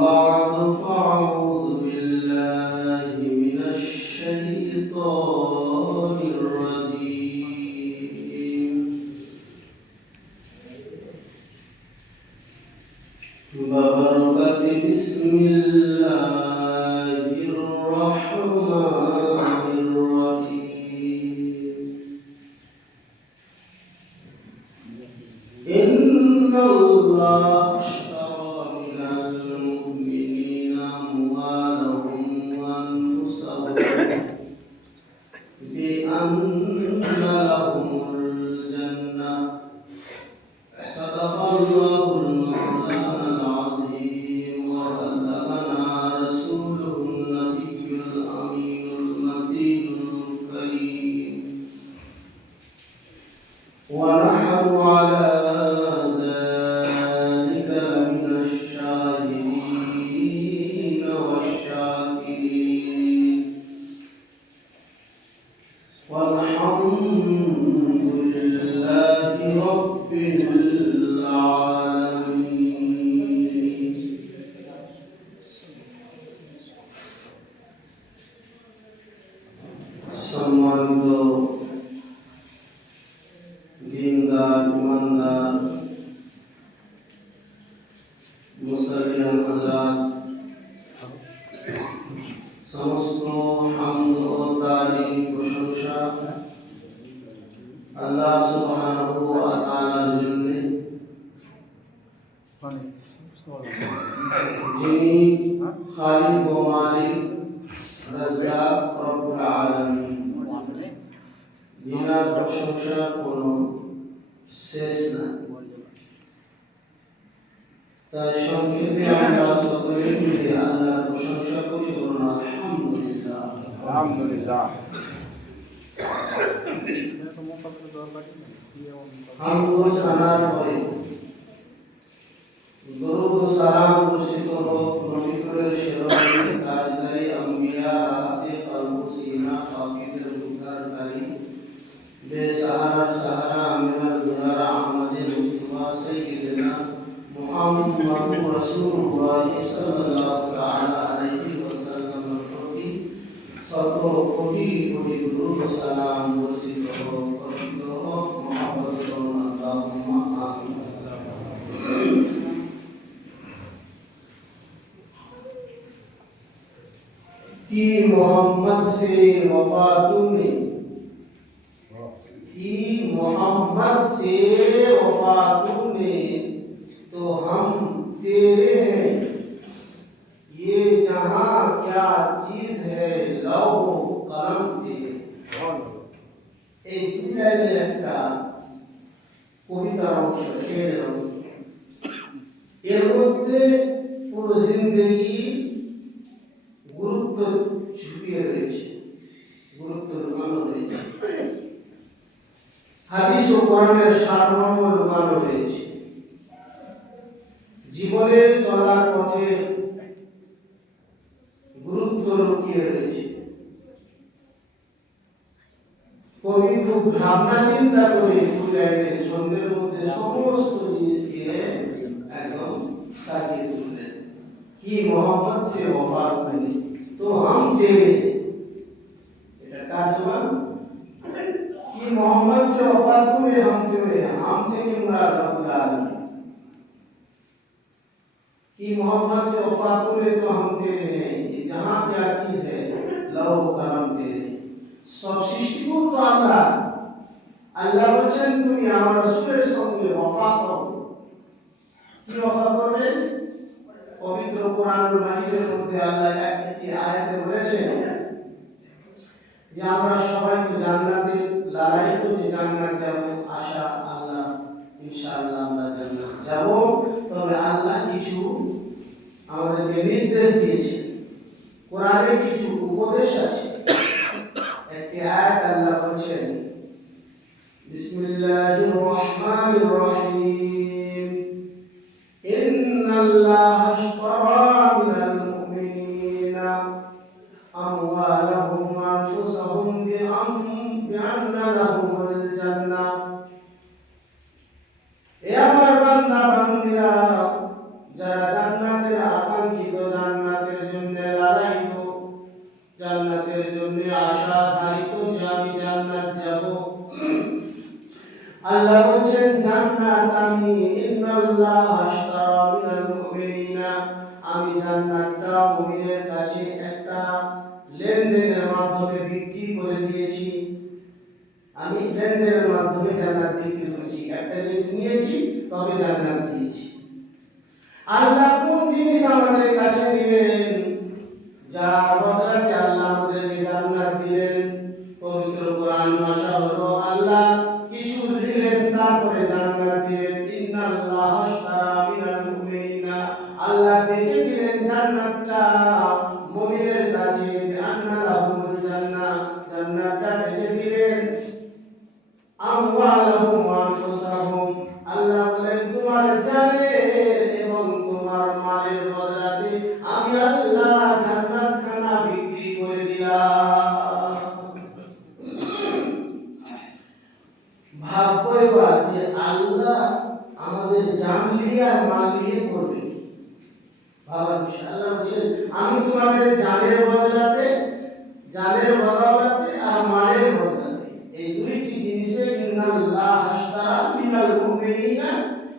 بعد فأعوذ بالله من الشيطان الرجيم ببركة بسم الله الرحمن الرحيم إن الله ونحن على ذلك لمن الشاهدين والشاكرين والحمد لله رب العالمين সম্মানিত দিনদার ইমানদার মুসলিম হযরত সমস্ত হামদ ও তারিফ প্রশংসা আল্লাহ সুবহানাহু ওয়া তাআলার জন্য, যিনি খালিক ও মালিক রাজ্জাক রব্বুল আলামিন, যিনার প্রশংসা কোনো শেষ নাই। তাই সংক্ষেপে আমরা সকলে মিলে আল্লাহর প্রশংসা করি, বলুন আলহামদুলিল্লাহ। আলহামদুলিল্লাহ। হামদ ও সানার পরে দরুদ ও সালাম বর্ষিত হোক নবী করিমের শেরওয়ানি তাজদারি আম্বিয়া রাহাতে কলব সিনা সাকিবের উদ্ধারকারী বেসাহারা সাহারা আমিনার দুলারা আমাদের মুস্তাফা সাইয়্যিদনা মুহাম্মদ রাসূলুল্লাহ সাল্লাল্লাহু আলাইহি ওয়াসাল্লামের প্রতি শত কোটি কোটি দরুদ ও সালাম বর্ষিত হোক, পবিত্র হোক, মুহাম্মদ আল্লাহুম্মা আমিন। कि मोहम्मद से वफा तूने, कि मोहम्मद से वफा तूने तो हम तेरे हैं, ये जहां क्या चीज है लौह कलम तेरे। এই দুই লাইনের একটা কবিতার অংশ, শেরের অংশ। এর মধ্যে পুরো জিন্দেগি গুরুত্ব ছুপিয়ে রয়েছে, গুরুত্ব লুকানো রয়েছে। হাদিস ও কোরআনের সারমর্ম লুকানো রয়েছে। জীবনে চলার পথে গুরুত্ব লুকিয়ে রয়েছে। কবি খুব ভাবনা চিন্তা করে দুই লাইনের ছন্দের মধ্যে সমস্ত জিনিসকে একদম সাজিয়ে তুললেন। কি मोहम्मद से वफा तूने तो हम तेरे, এটা তর্জমা। কি मोहम्मद से वफा तूने हम तेरे, हम থেকে মুরাদ রব্বুল আলামিন। कि मोहम्मद से वफा तूने तो हम तेरे हैं, ये जहां क्या चीज है लौह कलम तेरे। সব সৃষ্টিকর্তা তো আল্লাহ। আল্লাহ বলেন তুমি আমার রাসূলের সঙ্গে ওয়াফা করো। কি ওয়াফা করবে? পবিত্র কোরআনুল মাজিদের মধ্যে আল্লাহ একটি আয়াতে বলেছেন যে আমরা সবাই তো জান্নাতে লালায়িত, যে জান্নাত যাব আশা আল্লাহ, ইনশাআল্লাহ আমরা জান্নাত যাব। তবে আল্লাহ কিছু আমাদেরকে নির্দেশ দিয়েছেন, কোরআনে কিছু উপদেশ আছে। একটি আয়াত আল্লাহ বলেছেন বিসমিল্লাহির রহমানির রহিম, ইন্নাল্লাহা আশতারা মিনাল মুমিনিনা আমওয়ালাহুম ওয়া আনফুসাহুম বিআন্না লাহুমুল জান্নাহ। এ আমার বান্দা বান্দীরা, যারা জান্নাতের আকাঙ্ক্ষিত জান্নাতের জন্য লালায়িত, জান্নাতের জন্য আশাধারিত যে আমি জান্নাত যাব। আল্লাহ বলেন জান্নাত আমি ইন্নাল্লাহ আশতারা মিনাল মুমিনিনা, আমি জান্নাতটা মুমিনের কাছে একটা লেনদেনের মাধ্যমে বিক্রি করে দিয়েছি। আমি লেনদেনের মাধ্যমে জান্নাত বিক্রি করেছি, একটা জিনিস নিয়েছি তবে জান্নাত দিয়েছি। আল্লাহ কোন জিনিস আমাদের কাছে দিলেন, যার বদলে আল্লাহ আমাদেরকে জান্নাত দিলেন? পবিত্র কোরআন ভাষা হলো আল্লাহ কিছু দিলেন তারপরে জান্নাত দিলেন। ইন্নাল্লাহ আশতারা মিনাল মুমিনিনা, আল্লাহ বেচে দিলেন জান্নাতটা মুমিনের কাছে। আন্না লাহুমুল জান্নাহ, জান্নাতটা বেচে দিলেন। আমওয়ালাহুম ওয়া আনফুসাহুম, আল্লাহ বলেন তোমার জানের এবং তোমার মালের বদলাতে আমি আল্লাহ জান্নাতখানা বিক্রি করে দিলাম। ভাববো এবার যে আল্লাহ আমাদের জান নিয়ে আর মাল নিয়ে করবে। বাবার বিষয় আল্লাহ বলছেন আমি তোমাদের জানের বদলাতে আর মালের বদলাতে, এই দুইটি জিনিসে ইন্নাল্লাহ আশতারা মিনাল মুমিনিনা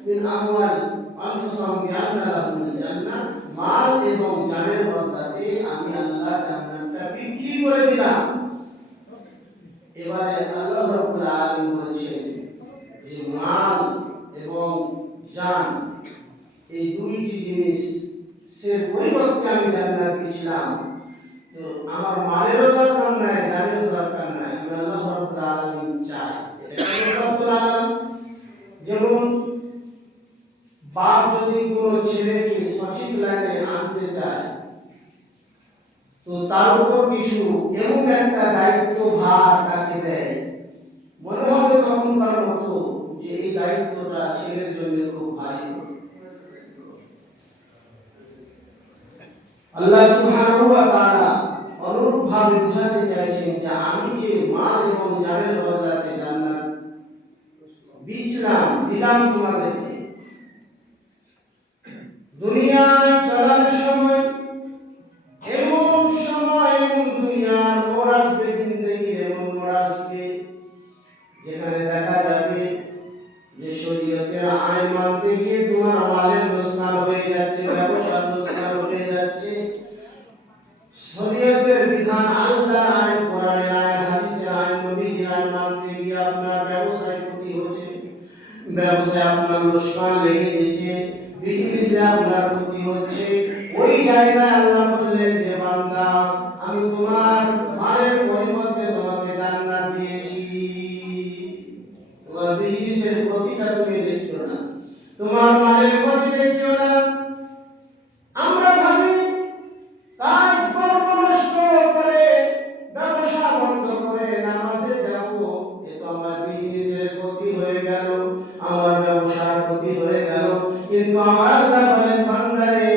মিন আমওয়াল আনফুসাহুম বিআন্না লাহুমুল জান্নাহ, মাল এবং জানের বদলাতে আমি আল্লাহ জান্নাতটা বিক্রি করে দিলাম। এবারে আল্লাহ রাব্বুল আলামিন বলেছেন যে মাল এবং জান এই দুইটি জিনিস সে পরিবর্তে আমি জান্নাত দিয়েছিলাম। তো আমার মালেরও দরকার নাই, জানেরও দরকার নাই, আমি আল্লাহ রাব্বুল আলামিন চাই। যেমন বাপ যদি কোনো ছেলেকে সঠিক লাইনে আনতে চায়, তো তার উপর কিছু এমন একটা দায়িত্ব ভার তাকে দেয়, মনে হবে তখনকার মতো যে এই দায়িত্বটা ছেলের জন্য খুব ভারী। আল্লাহ সুবহানাহু ওয়া তাআলা অনুরূপভাবে বোঝাতে চাইছেন যে আমি যে মাল এবং জানের বদলাতে জান্নাত দিলাম তোমাদেরকে, দুনিয়ায় চলার সময় এমন দুনিয়ার মোড় আসবে, জিন্দেগি এমন মোড় আসবে যেখানে দেখা যাবে যে শরীয়তের আইন মানতে গিয়ে তোমার মালের লোকসান হয়ে যাচ্ছে, ব্যবসার লোকসান হয়ে যাচ্ছে। শরীয়তের বিধান, আল্লাহর আইন, কোরআনের আইন, হাদিসের আইন, নবীর আইন মানতে গিয়ে আপনার ব্যবসায় ক্ষতি হচ্ছে, ব্যবসায় আপনার লোকসান লেগে গেছে, বিজনেসে আপনার ক্ষতি হচ্ছে। ওই জায়গায় আল্লাহ বললেন যে বান্দা আমি তোমার মালের পরিবর্তে তোমাকে জান্নাত দিয়েছি। তোমার বিজনেসের ক্ষতিটা তুমি দেখিও না, তোমার মালের ক্ষতি দেখিও না। আমরা ভাবি কাজ কর্ম নষ্ট করে, ব্যবসা বন্ধ করে নামাজে যাব, এ তো আমার বিজনেসের ক্ষতি হয়ে গেল, আমার ব্যবসার ক্ষতি হয়ে গেল। কিন্তু আমার আল্লাহ বলেন বান্দারে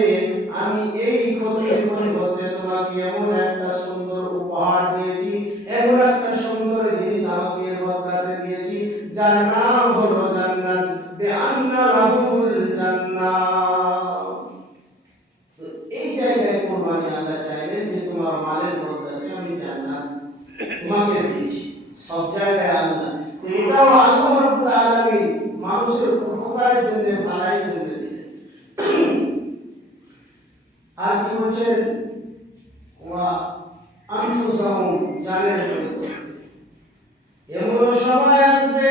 আমি এই ক্ষতির পরিবর্তে তোমাকে এমন একটা সুন্দর উপহার দিয়েছি, এমন একটা সুন্দর জিনিস আমাকে বদলাতে দিয়েছি, যার নাম হলো জান্নাত। বিআন্না লাহুমুল জান্নাহ। তো এই জায়গায় কোরবানি আল্লাহ চাইলেন যে তোমার মালের বদলাতে আমি জান্নাত তোমাকে দিয়েছি। সব জায়গায় আল্লাহ, এটাও আল্লাহ রাব্বুল আলামিন মানুষের উপকারের জন্য, ভালোর জন্য দিলেন। আর কি বলছেন ওয়া আনফুসাহুম, জানের জন্য। এমন সময় আসবে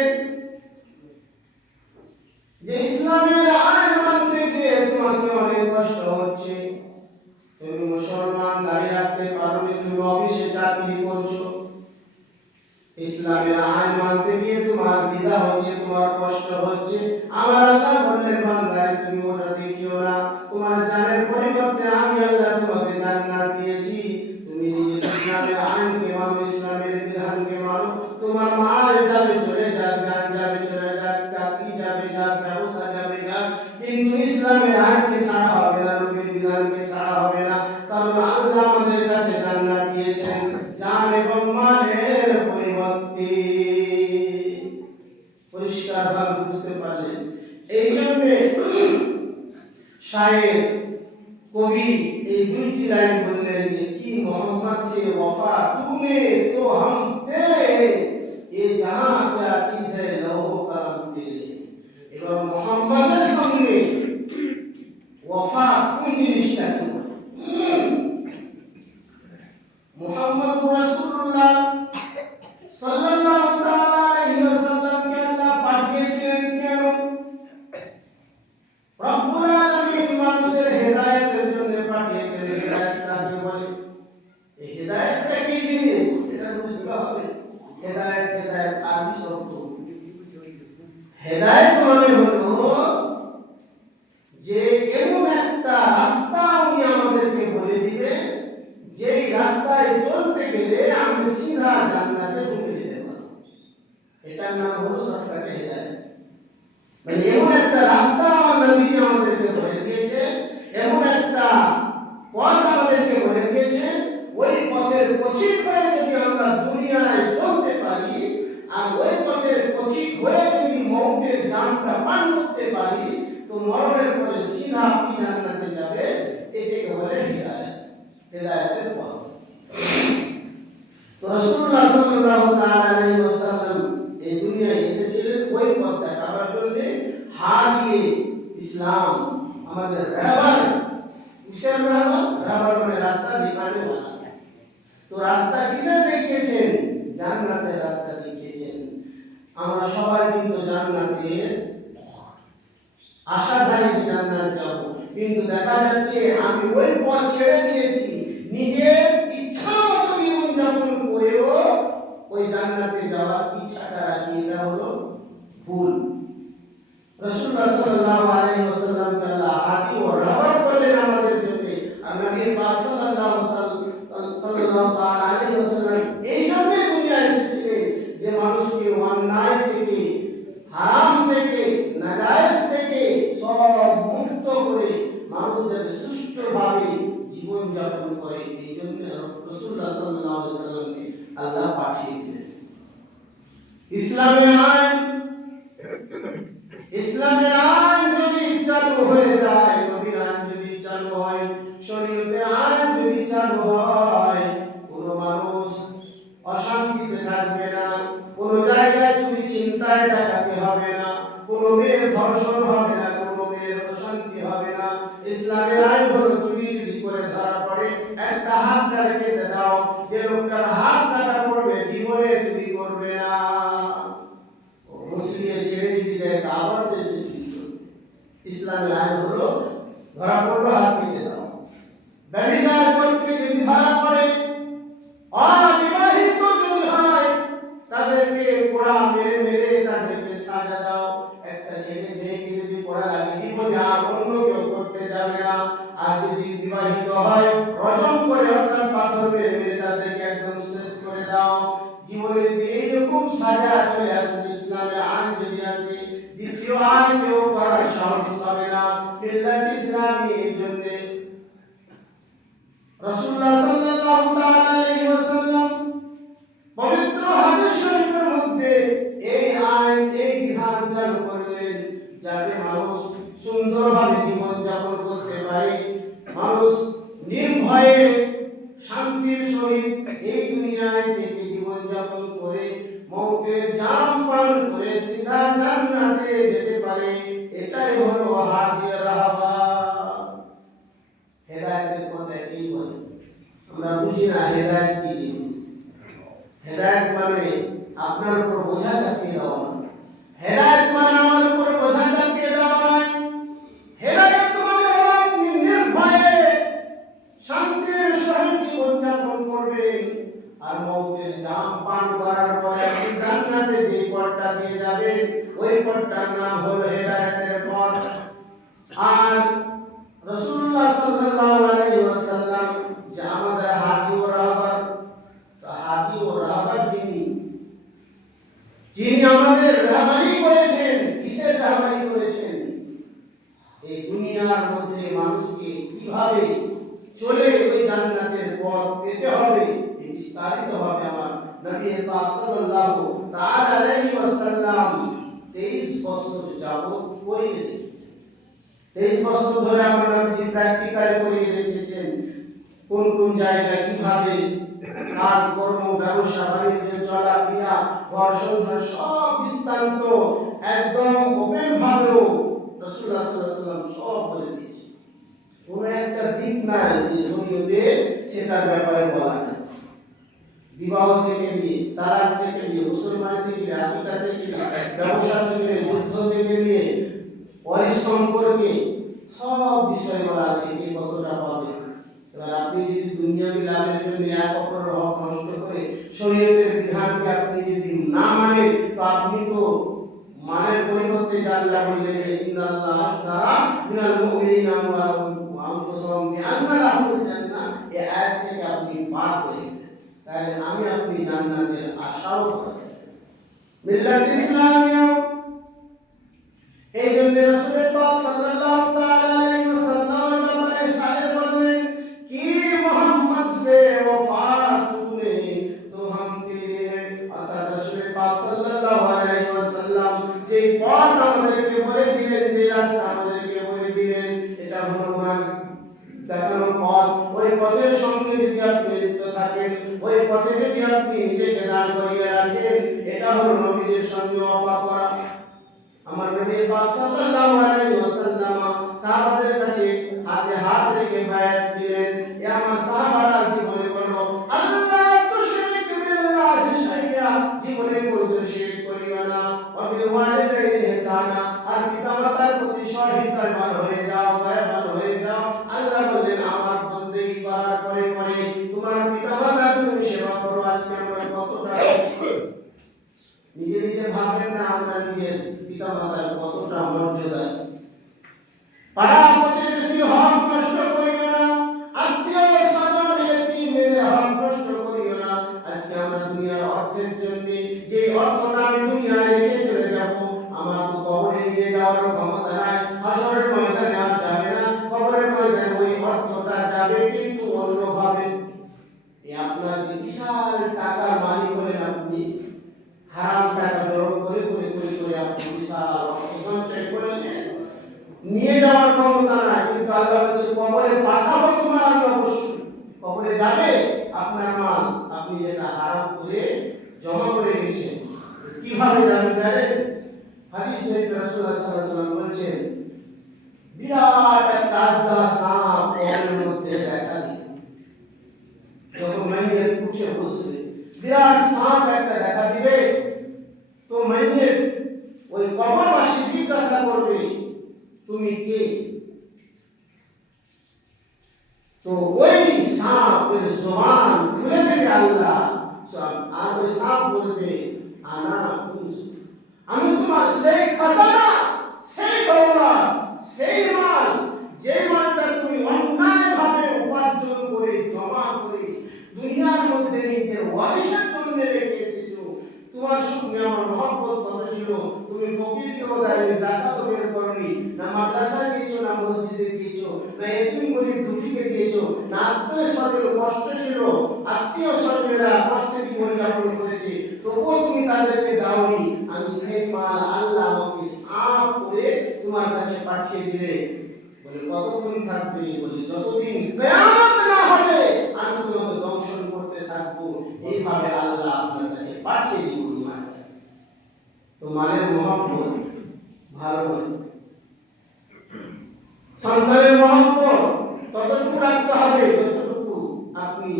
যে ইসলামের আইন মানতে গিয়ে তোমাকে অনেক কষ্ট হচ্ছে। তুমি মুসলমান, দাঁড়িয়ে রাখতে পারো না, তুমি অফিসে চাকরি করছো, ইসলামের আইন মানতে গিয়ে তোমার দ্বিধা হচ্ছে, তোমার কষ্ট হচ্ছে। আমার আল্লাহ বললেন বান্দারে তুমি ওটা দেখিও না, তোমার জানের পরিবর্তে আমি আল্লাহ তোমাকে জান্নাত দিয়েছি। তুমি নিজে ইসলামের আইনকে মানো, ইসলামের বিধানকে মানো, তোমার মাল যাবে চলে যাক, জান যাবে চলে যাক, চাকরি যাবে যাক, ব্যবসা যাবে যাক, কিন্তু ইসলামের আইনকে ছাড়া হবে না, নবীর বিধানকে ছাড়া হবে না। কারণ আল্লাহ আমাদের কাছে জান্নাত দিয়েছেন জান এবং মালের পরিবর্তে। পরিষ্কার ভাবে বুঝতে পারলেন? এই জন্য শায়ের কবি এই দুইটি লাইন বললেন যে কি মোহাম্মদ সে वफा तूने तो हम तेरे ये जहां क्या चीज है लौह करम तेरे এবং মোহাম্মদের সঙ্গে वफा কোন জিনিসটা কি মুহাম্মদুর রাসূলুল্লাহ সাল্লাল্লাহু তাআলা আলাইহি ওয়াসাল্লাম কে আল্লাহ পাঠিয়েছিলেন কেন রব্বুল আলামিন মানুষের হেদায়েতের জন্য পাঠিয়েছেন হেদায়েত কাকে বলে এই হেদায়েতটা কি জিনিস এটা বুঝতে হবে হেদায়েত আরবি শব্দ হেদায়েত মানে হলো যে এমন একটা রাস্তা উনি আমাদেরকে বলে দিবে যেই রাস্তায় চলতে গেলে আমি সিধা জান্নাতে ঢুকে যেতে পারব এটার নাম হলো শর্টকাটে হেদায়েত মানে এমন একটা রাস্তা আমার নবী আমাদেরকে বলে দিয়েছে এমন একটা পথ আমাদেরকে বলে দিয়েছে ওই পথের পথিক হয়ে যদি আমরা দুনিয়ায় চলতে পারি আর ওই পথের পথিক হয়ে যদি মৌতের জানটা পান করতে পারি তো মরণের পরে সিধা আপনি জান্নাতে যাবে এটাকে বলে হিদায়াত হিদায়াতের পথ তো রাসূলুল্লাহ সাল্লাল্লাহু তাআলা আলাইহি ওয়াসাল্লাম এই দুনিয়ায় এসেছিলেন ওই পথ দেখাবার জন্য হাদিয়ে ইসলাম আমাদের রাহবার কিসের রাহবার মানে রাস্তা দেখানে वाला তো রাস্তা কিসে দেখিয়েছেন জান্নাতের রাস্তা দেখিয়েছেন আমরা সবাই কিন্তু জান্নাতের আশাধারী জান্নাত যাব কিন্তু দেখা যাচ্ছে আমি ওই পথ ছেড়ে দিয়েছি নিজের ইচ্ছা মতো জীবন যাপন করেও ওই জান্নাতে যাওয়ার ইচ্ছাটা রাখি এটা হলো ভুল রাসূলুল্লাহ সাল্লাল্লাহু আলাইহি ওয়াসাল্লাম আল্লাহ হাদি ও রাহবার করলেন আমাদের জন্য আর নবী পাক সাল্লাল্লাহু আলাইহি ওয়াসাল্লাম এই জন্য দুনিয়ায় এসেছিলেন যে মানুষকে অন্যায় থেকে হারাম থেকে নাজায়েজ থেকে সব মুক্ত করে মানুষ যাতে সুষ্ঠুভাবে জীবন যাপন করে এই জন্য রাসূলুল্লাহ সাল্লাল্লাহু আলাইহি ওয়াসাল্লামকে আল্লাহ পাঠিয়ে দিলেন ইসলামের আইন যদি চালু হয়ে যায় নবীর আইন যদি চালু হয় শরীয়তের আইন যদি চালু হয় কোনো মানুষ অশান্তিতে থাকবে না কোনো জায়গায় চুরি চিন্তায় ডাকাতি হবে না কোনো মেয়ের ধর্ষণ হবে না কোনো মেয়ের অশান্তি হবে না ইসলামের আইন হলো চুরি যদি করে ধরা পড়ে একটা হাতটা কেটে দাও যে লোকটার হাত কাটা পড়বে জীবনে চুরি করবে না মুসলিম ছেড়ে দিতে আবার দেশে চুরি করবে ইসলামের আইন হলো ধরা পড়লো হাত কেটে দাও ব্যভিচার করতে যদি ধরা পড়ে অবিবাহিত যদি হয় তাদেরকে কোড়া মেরে মেরে তাদেরকে সাজা দাও একটা ছেলে মেয়েকে যদি কোড়া লাগে জীবনে আর অন্য কেউ করতে যাবে না আর যদি বিবাহিত হয় রজম করে অর্থাৎ পাথর মেরে মেরে তাদেরকে একদম শেষ করে দাও জীবনে যদি এইরকম সাজা চলে আসে ইসলামের আইন যদি আসে দ্বিতীয় আইন কেউ করার সাহস পাবে না মিল্লাত ইসলামী এই জন্য রাসূলুল্লাহ সাল্লাল্লাহু তাআলা আলাইহি ওয়াসাল্লাম পবিত্র হাদিস শরীফের মধ্যে এই আইন এই বিধান চালু করলেন যাতে মানুষ সুন্দরভাবে জীবন যাপন করতে পারে মানুষ নির্ভয়ে শান্তির সহিত এই দুনিয়ায় থেকে জীবন যাপন করে মওতের জাম পান করে সিধা জান্নাতে যেতে পারে এটাই হলো হাদিয়ে রাহবা হেদায়েতের কথা কি বলে আমরা বুঝি না হেদায়েত কি জিনিস হেদায়েত মানে আপনার উপর বোঝা চাপিয়ে দেওয়া হেদায়েত মানে আমার উপর বোঝা চাপিয়ে দেওয়া নয় হেদায়েত মানে হলো আপনি নির্ভয়ে শান্তির সহিত জীবন যাপন করবেন আর মওতের জাম পান করার পরে আপনি জান্নাতে যে পথটা দিয়ে যাবেন ওই পথটার নাম হলো হেদায়েতের পথ আর রাসূলুল্লাহ সাল্লাল্লাহু আলাইহি ওয়াসাল্লাম যে আমাদের হাদি ও রাহবার যিনি আমাদের রাহবারি করেছেন কিসের রাহবারি করেছেন এই দুনিয়ার মধ্যে মানুষকে কিভাবে চলে ওই জান্নাতের পথ পেতে হবে বিস্তারিত হবে আমার নবী পাক সাল্লাল্লাহু তাআলা আলাইহি ওয়াসাল্লাম 23 বছর যাবত পড়িয়ে দিয়েছেন 23 বছর ধরে আমার নবী প্র্যাকটিক্যাল করে রেখেছেন কোন কোন জায়গায় কিভাবে কাজ কর্ম ব্যবসা বাণিজ্য চলাফেরা ঘর সংসার সব বিস্তারিত একদম ওপেন ভাবেও রাসূলুল্লাহ সাল্লাল্লাহু আলাইহি ওয়াসাল্লাম সব বলে দিয়েছেন। কোন একটা দিক নাই যে শরীয়তে সেটার ব্যাপারে বলা নাই। বিবাহ থেকে নিয়ে তালাক থেকে নিয়ে মুসলমান থেকে নিয়ে আকিকা থেকে নিয়ে ব্যবসা থেকে নিয়ে যুদ্ধ থেকে নিয়ে সম্পর্কে সব বিষয় বলা আছে কে কতটা পাবে। এবার আপনি যদি দুনিয়াবি লাভের জন্য এক অপরের হক নষ্ট করে শরীয়তের বিধানকে আপনি যদি না মানেন তো আপনি তো মানের পরিবর্তে আল্লাহ বললেন ইন্নাল্লাহ আশতারা মিনাল মুমিনিনা আনফুসাহুম বিআন্না লাহুমুল জান্নাহ, এই আয়াত থেকে আপনি বাদ করে দিলেন। তাহলে আমি আপনি জান্নাতের আশাও করেন। মিল্লাত ইসলামিয়া এই জন্য রাসূল পাক সাল্লাল্লাহু তাআলা আলাইহি ওয়াসাল্লামের ব্যাপারে শায়ের বললেন কি মোহাম্মদ সে ওফা তूने तो हम तेरे हैं। অর্থাৎ রাসূল পাক সাল্লাল্লাহু আলাইহি ওয়াসাল্লাম যে পথ আমাদেরকে বলে দিলেন, যে রাস্তা আমাদেরকে বলে দিলেন, এটা হলো ওনার দেখানো পথ। ওই পথের সঙ্গে যদি আপনি লিপ্ত থাকেন, ওই পথে যদি আপনি নিজেকে দাঁড় করিয়ে রাখেন, এটা হলো নবীর সঙ্গে ওফা করা। আমার নবী পাক সাল্লাল্লাহু আলাইহি ওয়াসাল্লাম সাহাবাদের কাছে হাতে হাত রেখে বায়াত দিলেন, এ আমার সাহাবারা জীবনে করো আল্লাহ তুশরিক বিল্লাহি শাইয়া, জীবনে কোনো শিরক করিও না, ওয়া বিল ওয়ালিদাইনি ইহসানা, আর পিতামাতার প্রতি সহৃদয়বান হয়ে যাও, দয়াবান হয়ে যাও। আল্লাহ বললেন আমার বন্দেগী করার পরে পরে তোমার পিতামাতার তুমি সেবা করো। আজকে আমরা কতটা নিজে নিজে ভাবেন না আমরা নিজের পিতামাতার কতটা মর্যাদা। পাড়া প্রতিবেশীর হক নষ্ট করিও না, আত্মীয় স্বজন এতিমের হক নষ্ট করিও না। আজকে আমরা দুনিয়ার অর্থের জন্য যে অর্থটা আমি দুনিয়ায় রেখে চলে যাব, আমার তো কবরে নিয়ে যাওয়ার ক্ষমতা নাই, হাসরের ময়দানে আর যাবে না। কবরের ময়দানে ওই অর্থটা যাবে কিন্তু অন্যভাবে। এই আপনার যে বিশাল টাকার মালিক হলেন আপনি, হারাম টাকা জড়ো করে করে করে করে আপনি বিশাল অর্থ সঞ্চয় করে নিয়ে যাওয়ার ক্ষমতা নাই, কিন্তু আল্লাহ বলছে কবরে পাঠাবো তোমার আমি অবশ্যই। কবরে যাবে আপনার মাল, আপনি যেটা হারাম করে জমা করে গেছেন, কিভাবে যাবেন জানেন? হাদিসে রাসূলুল্লাহ সাল্লাল্লাহু আলাইহি ওয়াসাল্লাম বলেছেন বিরাট একটা আজদা সাপ কবরের মধ্যে দেখা দিল। যখন মাইয়াত উঠে বসবে বিরাট সাপ একটা দেখা দিবে, তো মাইয়াত ওই কবরবাসী জিজ্ঞাসা করবে তুমি কে? তো ওই সাপের জবান খুলে দেবে আল্লাহ, আর ওই সাপ বলবে আনা কুনজু, আমি তোমার সেই খাজানা, সেই দৌলত, সেই মাল, যে মালটা তুমি অন্যায়ভাবে উপার্জন করে জমা করে দুনিয়ার মধ্যে নিজের ওয়ারিসের জন্য রেখে এসেছো। তোমার সঙ্গে আমার মহব্বত কত ছিল, তুমি ফকিরকেও দাইনি, যাকাতও বের করনি, না মাদ্রাসা দিয়েছো, না মসজিদে দিয়েছো, না এতিম গরিব দুঃখীকে দিয়েছো, না আত্মীয় স্বজনের কষ্ট ছিল, আত্মীয় স্বজনেরা কষ্টে জীবন যাপন করেছে, তবুও তুমি তাদেরকে দাওনি। আমি সেই মাল আল্লাহ আমাকে সাফ করে তোমার কাছে পাঠিয়ে দিলে। বলে কতক্ষণ থাকবে? বলে যতদিন কিয়ামত না হবে আমি তোমাকে দংশন করতে থাকবো। এইভাবে আল্লাহ আপনার কাছে পাঠিয়ে দিব মালটা। তো মালের মহব্বত ভালো নয়। সন্তানের মহব্বত ততটুকু রাখতে হবে যতটুকু আপনি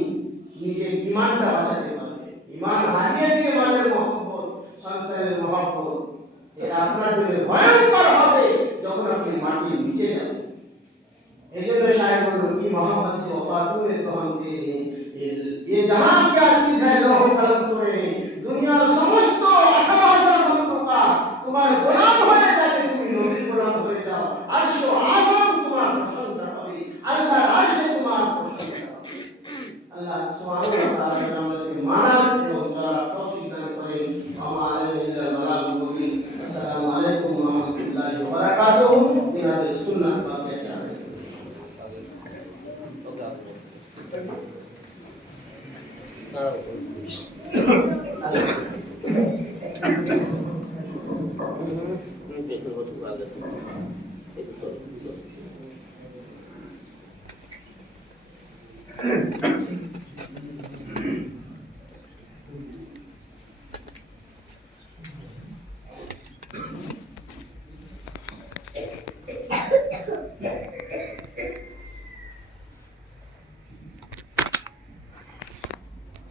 নিজের ঈমানটা বাঁচাতে পারবেন। ঈমান হারিয়ে দিয়ে মালের মহব্বত, সন্তানের মহব্বত, এটা আপনার জন্য ভয়ঙ্কর হবে যখন আপনি মাটির নিচে যাবেন। এই জন্য শায়ের বলল কি मोहम्मद से वफा तूने तो हम तेरे, ये जहां क्या चीज है लौह कलम तोरे, দুনিয়ার সমস্ত 18,000 মখলুকা তোমার গোলাম হয়ে যাবে, তুমি নবীর গোলাম হয়ে যাও। আরশ আযম তোমার প্রশংসা করে, আল্লাহর আরশে তোমার প্রশংসা করে। আল্লাহ সুবহানাহু ওয়া তাআলা আমাদেরকে মানার এবং চলার তৌফিক দান করেন। আমাদের ইল্লাল বালাগুল মুবিন। আসসালামু আলাইকুম ওয়া রাহমাতুল্লাহি ওয়া বারাকাতুহু। মিনাল সুন্নাহ ওয়া কাসা Gracias. है।